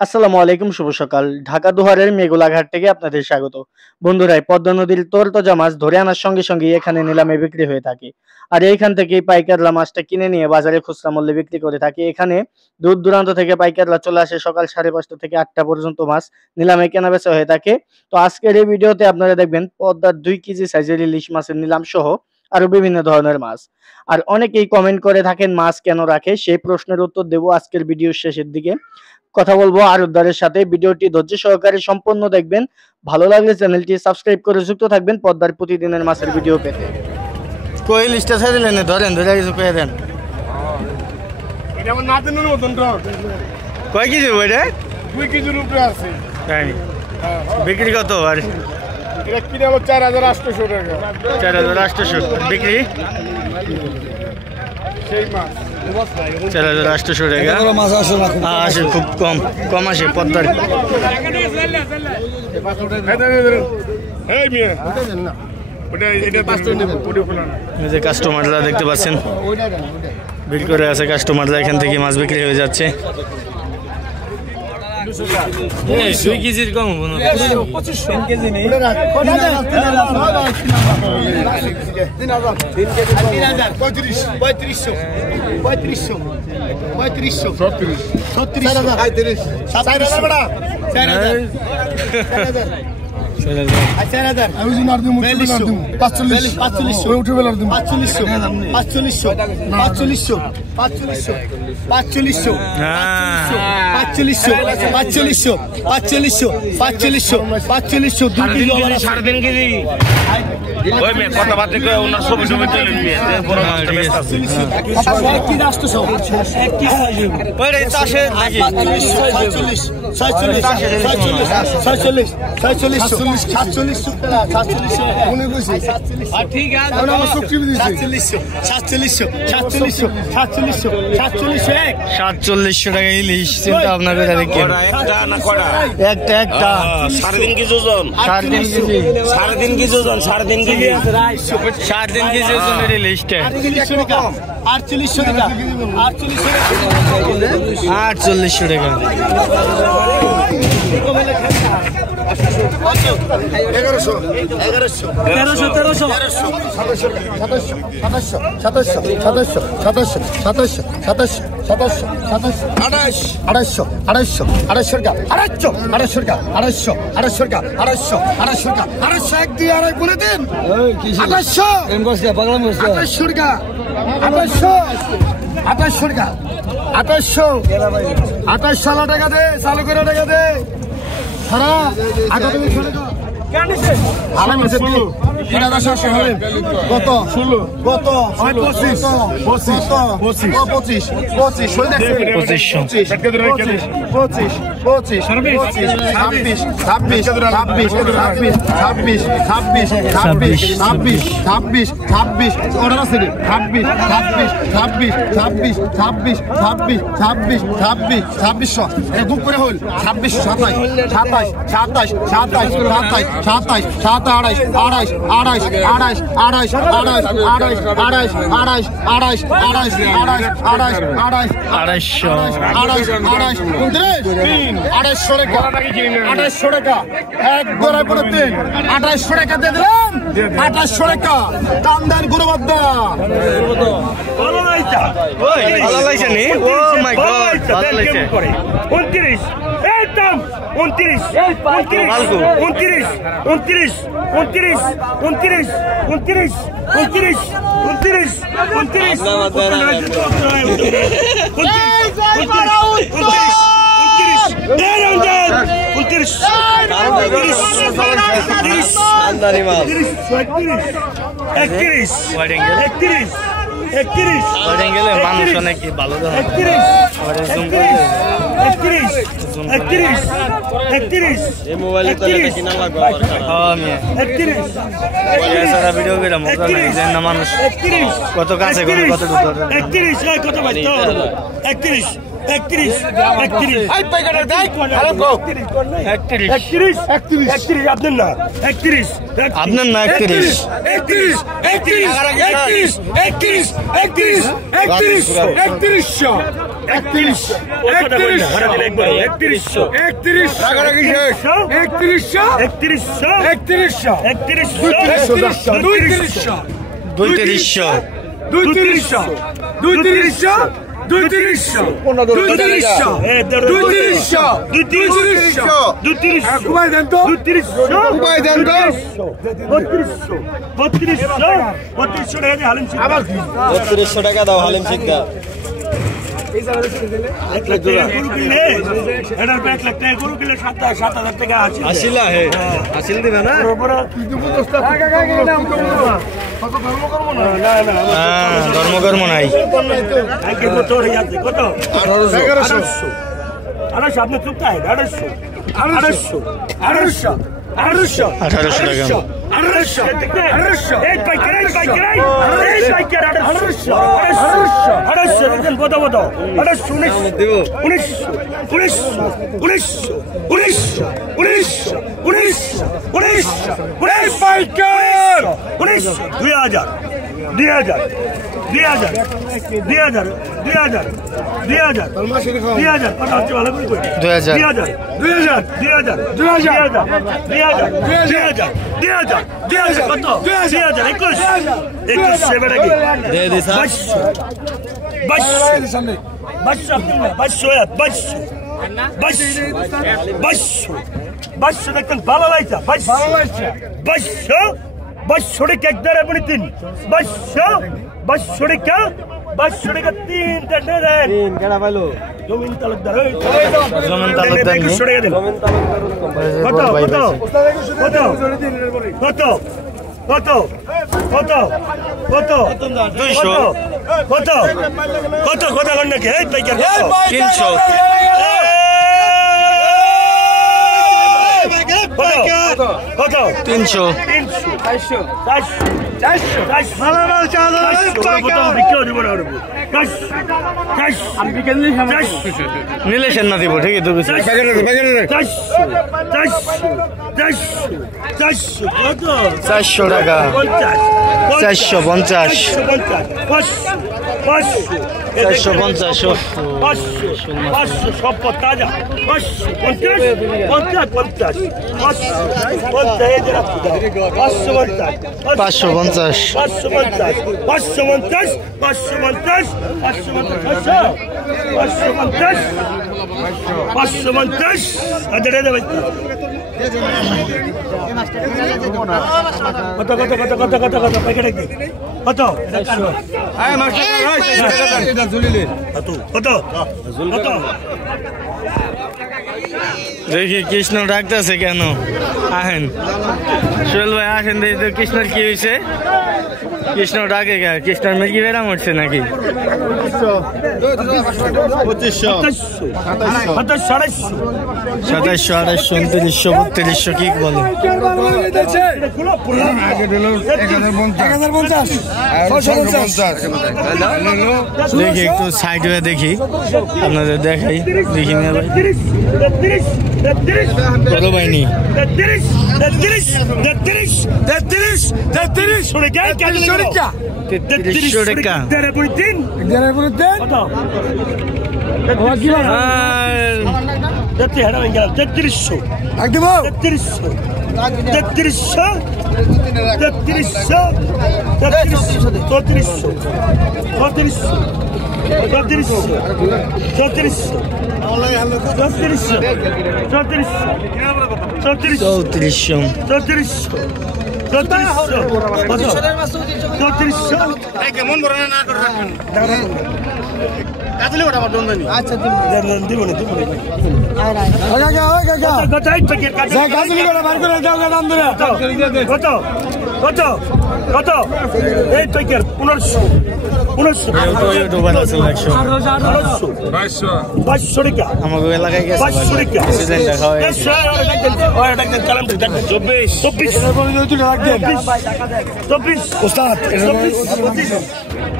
আসসালামু আলাইকুম, শুভ সকাল। ঢাকা দোহারের মেঘুলাঘাট থেকে আপনাদের স্বাগত। বন্ধুরা, পদ্মা নদীর তরতাজা মাছ ধরে আনার সঙ্গে সঙ্গে এখানে নিলামে বিক্রি হয়ে থাকে। আর এইখান থেকে পাইকাররা মাছটা কিনে নিয়ে বাজারে খুচরা মূল্যে বিক্রি করে থাকে। এখানে দূর দূরান্ত থেকে পাইকাররা চলে আসে। সকাল 5:30 থেকে 8টা পর্যন্ত মাছ নিলামে কেনা বেচা হয়ে থাকে। তো আজকের এই ভিডিওতে আপনারা দেখবেন পদ্মার 2 কেজি সাইজের ইলিশ মাছের নিলাম সহ আরো বিভিন্ন ধরনের মাছ। আর অনেকেই কমেন্ট করে থাকেন মাছ কেন রাখে, সেই প্রশ্নের উত্তর দেব আজকের ভিডিওর শেষের দিকে। কথা বলবো আরতদারের সাথে। ভিডিওটি ধৈর্য সহকারে সম্পূর্ণ দেখবেন। ভালো লাগলে চ্যানেলটি সাবস্ক্রাইব করে যুক্ত থাকবেন পদ্মার প্রতিদিনের মাছের ভিডিও পেতে। কই লিস্টটা ছেড়ে দিলেন, ধরেন ধরে কিছু পেয়ে দেন। এটা আমার নাতিনের মতন তো। কয় কেজি ওইটা? 2 কেজির উপরে আছে। তাই বিক্রি কত? আর এটা কিনে আমার 4800 টাকা। 4800 বিক্রি। সেই মাছ 4800 টাকা মাছ আসে, খুব কম আসে পদ্মার। এই মিয়া ওটা এটা 500 নেবেন। এই যে কাস্টমাররা দেখতে পাচ্ছেন বিক্রি করে আছে। কাস্টমাররা এখান থেকে মাছ বিক্রি হয়ে যাচ্ছে। 2 কেজির কম 3 কেজি নেই। 4700 টাকা ইলিশ। চিন্তা ভাবনা করে দেখেন, একটা 3.5 কেজি ওজন, 3.5 কেজি, 3.5 কেজি ওজন, 3.5 কেজি, 3.5 কেজি ওজনের ইলিশটা 4800 টাকা। 4800 টাকা। 2800 টাকা দে, চালু করে টাকা দে। সারা আগে তুমি শুনে দাও। কত? 16 কত? 25 25 25 25 25 26 25 26 26 26 26 26 26 26 26 অর্ডার আছে রে। 26 26 26 26 26 26 26 2600 এটা বুক করে হল। 26 27 27 27 27 27 27 27 28 28 28 28 28 28 28 28 28 টাকা এক গোড়ায় পড়ে 2800 টাকা দিয়ে দিলাম। 2800 টাকা টান দেন গুরুবাদ্দা। ভালো লাগছে নি? ও মাই গড, ভালো লাগছে। 29 একদম 29 29 29 29 29 29 29 29 29 29 মানুষ অনেক ভালো। 31 মানুষ কত কাছে কত 31 কত ভাই? 31 31 31 আই পাইকাটার গাই আরে গো 31 31 31 আপনার না 31 আপনার না 31 31 31 31 31 31 31 31 টাকা দাও হালিম সিদ্ধা ধর্মকর্ম নাই আপনি চুপ থাকেন 1800 দেখতেন ভালো লাগছে 2200 টাকা এক দাঁড়া আপনি 3 2200 টাকা 2200 টাকা 3 দেন কেডা পাইলো জমিন তালুকদার নিলেছেন না দিব ঠিক আছে 400 টাকা 450 দেখি কৃষ্ণ ডাকতেছে কেন আহেন সোহেল ভাই আসেন দেখি তো কৃষ্ণর কি হয়েছে কৃষ্ণ ডাকে কে কৃষ্ণর মেকি বেড়া মরছে নাকি 2700 কি বলে দেখি একটু সাইড হয়ে দেখি আপনাদের দেখাই দেখি না ভাই কত পাইনি 24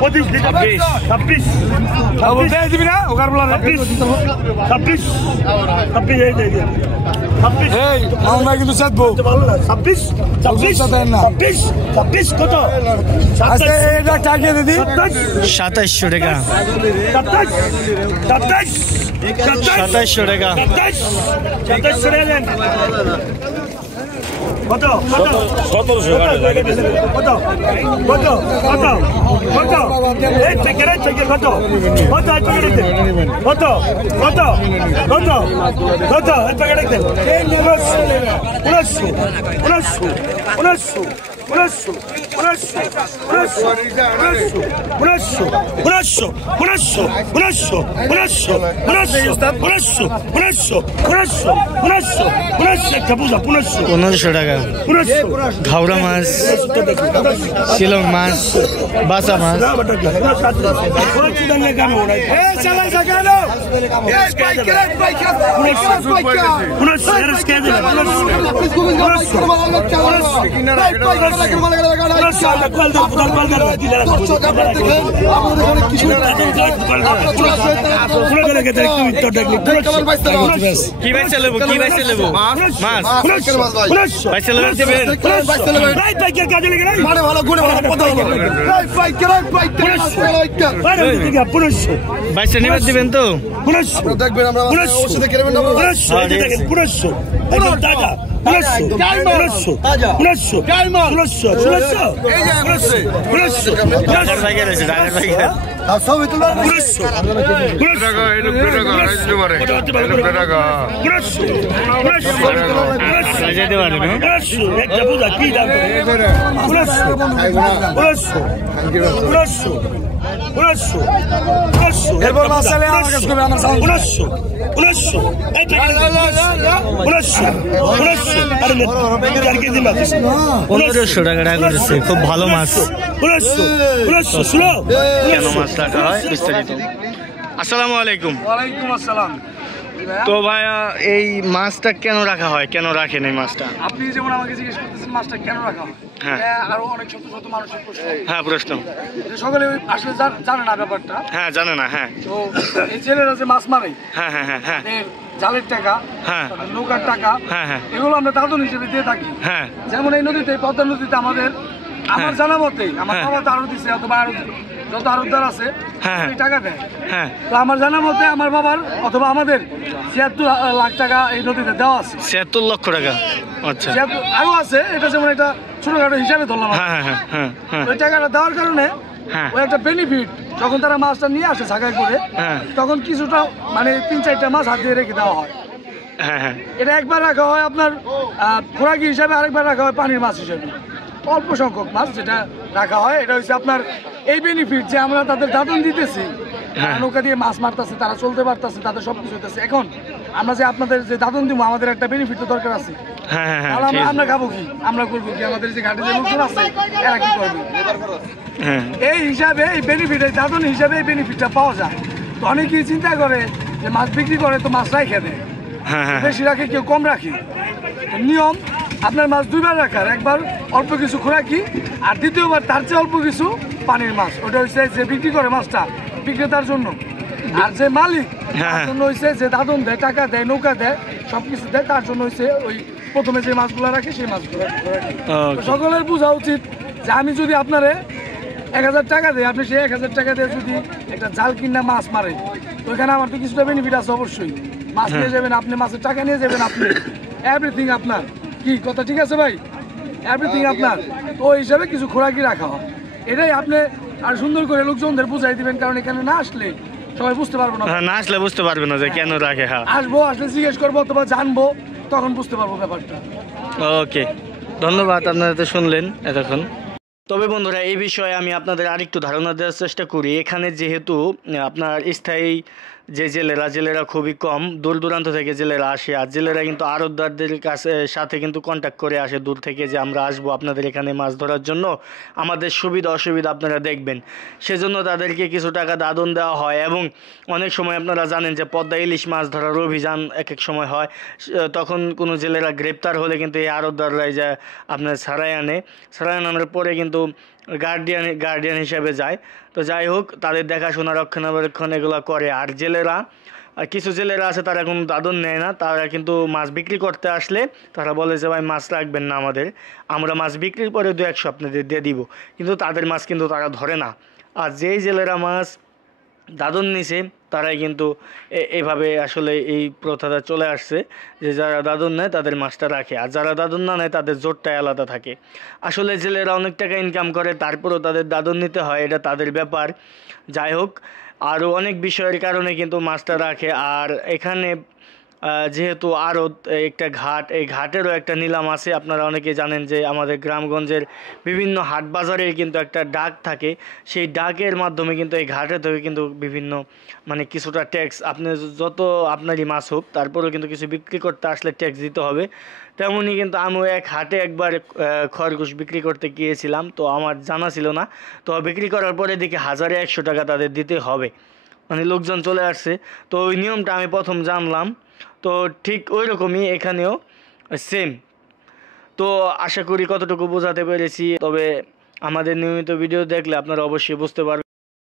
25 26 দিবি না ওকার বলা 26 এই দে 26 এই মামুন ভাই কিন্তু সাথ বউ 26 কত আচ্ছা এটা টাকা দিদি 2700 টাকা 2700 টাকা 2700 টাকা দেন কত 1700 কত এই থেকে কত এই প্যাকেট দেন 1500 টাকা ঘাওড়া মাছ শিলং মাছ বাসা মাছ কি ভাই চালাবো মাছ ভাই চালাবেন দেবেন বাইশটা নিবার দিবেন তো দেখবেন আমরা খুব ভালো মাছ কেন মাছ রাখা হয় বিস্তারিত। আসসালামু আলাইকুম। ওয়ালাইকুম আসসালাম। তো ভাইয়া এই মাছটা কেন রাখা হয়, কেন রাখেন এই মাছটা? আপনি যেমন আমাকে জিজ্ঞেস করতেছেন মাছটা কেন রাখা হয়, আরো অনেক শত শত মানুষের প্রশ্ন। হ্যাঁ প্রশ্ন সকলে আসলে জানে না ব্যাপারটা। হ্যাঁ জানে না। হ্যাঁ তো এই ছেলেরা যে মাছ মারে, হ্যাঁ হ্যাঁ হ্যাঁ হ্যাঁ জালের টাকা, হ্যাঁ নৌকার টাকা, হ্যাঁ হ্যাঁ এগুলো আমরা দাদন হিসেবে দিয়ে থাকি। হ্যাঁ যেমন এই নদীতে, পদ্মা নদীতে আমাদের, আমার জানা মতে আমার বাবা তো আরো দিচ্ছে, অথবা আরো যত আরোদ্দার আছে টাকা দেয়। হ্যাঁ তো আমার জানা মতে আমার বাবার অথবা আমাদের 76 লাখ টাকা এই নদীতে দেওয়া আছে। 76 লক্ষ টাকা। আচ্ছা আরো আছে, এটা যেমন একটা ছোটখাটো হিসাবে ধরলাম। হ্যাঁ হ্যাঁ হ্যাঁ হ্যাঁ ওই টাকাটা দেওয়ার কারণে ওই একটা বেনিফিট, যখন তারা মাছটা নিয়ে আসে ছাগাই করে, তখন কিছুটা মানে 3-4টা মাছ হাত দিয়ে রেখে দেওয়া হয়। এটা একবার রাখা হয় আপনার খোরাকি হিসাবে, আরেকবার রাখা হয় পানির মাছ হিসাবে। অল্প সংখ্যক মাছ যেটা রাখা হয়, এটা হচ্ছে আপনার এই বেনিফিট যে আমরা তাদের দাদন দিতেছি, নৌকা দিয়ে মাছ মারতেছে, তারা চলতে পারতেছে, তাদের সবকিছু হইতেছে। এখন আমরা যে আপনাদের যে দাদন দিব, আমাদের একটা বেনিফিট তো দরকার আছে। আমরা খাবো কি, আমরা করবো কি, আমাদের যে ঘাটে যে লোকজন আছে এরা কি করবে? এই হিসাবে এই বেনিফিট, এই দাদন হিসাবে এই বেনিফিটটা পাওয়া যায়। তো অনেকেই চিন্তা করে যে মাছ বিক্রি করে তো মাছ রাখে দেয়, বেশি রাখে, কেউ কম রাখে। নিয়ম আপনার মাছ দুইবার রাখার, একবার অল্প কিছু খোরাকি, আর দ্বিতীয়বার তার চেয়ে অল্প কিছু পানির মাছ। ওটা হচ্ছে যে বিক্রি করে মাছটা বিক্রেতার জন্য, আর যে মালিক তার জন্য হচ্ছে যে দাদন দেয়, টাকা দেয়, নৌকা দেয়, সবকিছু দেয়, তার জন্য হচ্ছে ওই প্রথমে যে মাছগুলো রাখে সেই মাছগুলো। সকলের বোঝা উচিত যে আমি যদি আপনারে 1000 টাকা দেয়, আপনি সেই 1000 টাকা দিয়ে যদি একটা জাল কিনা মাছ মারেন, তো ওইখানে আমার তো কিছুটা বেনিফিট আছে অবশ্যই। মাছ নিয়ে যাবেন আপনি, মাছের টাকা নিয়ে যাবেন আপনি, এভরিথিং আপনার। কি কথা ঠিক আছে ভাই? এভরিথিং আপনার। তো ওই হিসাবে কিছু খোরাকি রাখা হয়, এটাই আপনি আর সুন্দর করে লোকজনদের বুঝাই দিবেন, কারণ এখানে না আসলে সবাই বুঝতে পারবো না। না আসলে বুঝতে পারবে না যে কেন রাখে। আসবো, আসলে জিজ্ঞেস করবো অথবা জানবো, তখন বুঝতে পারবো ব্যাপারটা। ওকে, ধন্যবাদ। আপনারা তো শুনলেন এতক্ষণ। তবে বন্ধুরা, এই বিষয়ে আমি আপনাদের আরেকটু ধারণা দেওয়ার চেষ্টা করি। এখানে যেহেতু আপনার স্থায়ী যে জেলেরা খুবই কম, দূর দূরান্ত থেকে জেলেরা আসে, আর জেলেরা কিন্তু আড়তদারদের কাছে সাথে কিন্তু কন্ট্যাক্ট করে আসে দূর থেকে, যে আমরা আসবো আপনাদের এখানে মাছ ধরার জন্য, আমাদের সুবিধা অসুবিধা আপনারা দেখবেন। সেজন্য তাদেরকে কিছু টাকা দাদন দেওয়া হয়। এবং অনেক সময় আপনারা জানেন যে পদ্মা ইলিশ মাছ ধরার অভিযান এক এক সময় হয়, তখন কোনো জেলেরা গ্রেপ্তার হলে কিন্তু এই আড়তদাররাই যা আপনার ছাড়াই আনার পরে কিন্তু গার্ডিয়ান হিসেবে যায়। তো যাই হোক, তাদের দেখাশোনা রক্ষণাবেক্ষণ এগুলো করে। আর জেলেরা, কিছু জেলেরা আছে তারা কোনো দাদন নেয় না, তারা কিন্তু মাছ বিক্রি করতে আসলে তারা বলে যে ভাই মাছ রাখবেন না আমাদের, আমরা মাছ বিক্রির পরে 2-100 আপনাদের দিয়ে দিব, কিন্তু তাদের মাছ কিন্তু তারা ধরে না। আর যেই জেলেরা মাছ দাদন নিছে তারাই কিন্তু এভাবে আসলে এই প্রথাটা চলে আসছে যে যারা দাদন নেয় তাদের মাছটা রাখে, আর যারা দাদন না নেয় তাদের জোরটাই আলাদা থাকে। আসলে জেলেরা অনেক টাকা ইনকাম করে, তারপরেও তাদের দাদন নিতে হয়, এটা তাদের ব্যাপার। যাই হোক, আরও অনেক বিষয়ের কারণে কিন্তু মাছটা রাখে। আর এখানে যেহেতু আরও একটা ঘাট, এই ঘাটেরও একটা নিলাম আছে। আপনারা অনেকে জানেন যে আমাদের গ্রামগঞ্জের বিভিন্ন হাট বাজারে কিন্তু একটা ডাক থাকে, সেই ডাকের মাধ্যমে কিন্তু এই ঘাটে থেকে কিন্তু বিভিন্ন মানে কিছুটা ট্যাক্স, আপনি যত আপনারই মাছ হোক তারপরেও কিন্তু কিছু বিক্রি করতে আসলে ট্যাক্স দিতে হবে। তেমনই কিন্তু আমিও এক হাটে একবার খরগোশ বিক্রি করতে গিয়েছিলাম, তো আমার জানা ছিল না, তো বিক্রি করার পরে দেখি 1000-100 টাকা তাদের দিতে হবে, মানে লোকজন চলে আসছে। তো ওই নিয়মটা আমি প্রথম জানলাম। তো ঠিক ওই রকমই এখানেও সেম। তো আশা করি কতটুকু বোঝাতে পেরেছি, তবে আমাদের নিয়মিত ভিডিও দেখলে আপনারা অবশ্যই বুঝতে পারবেন।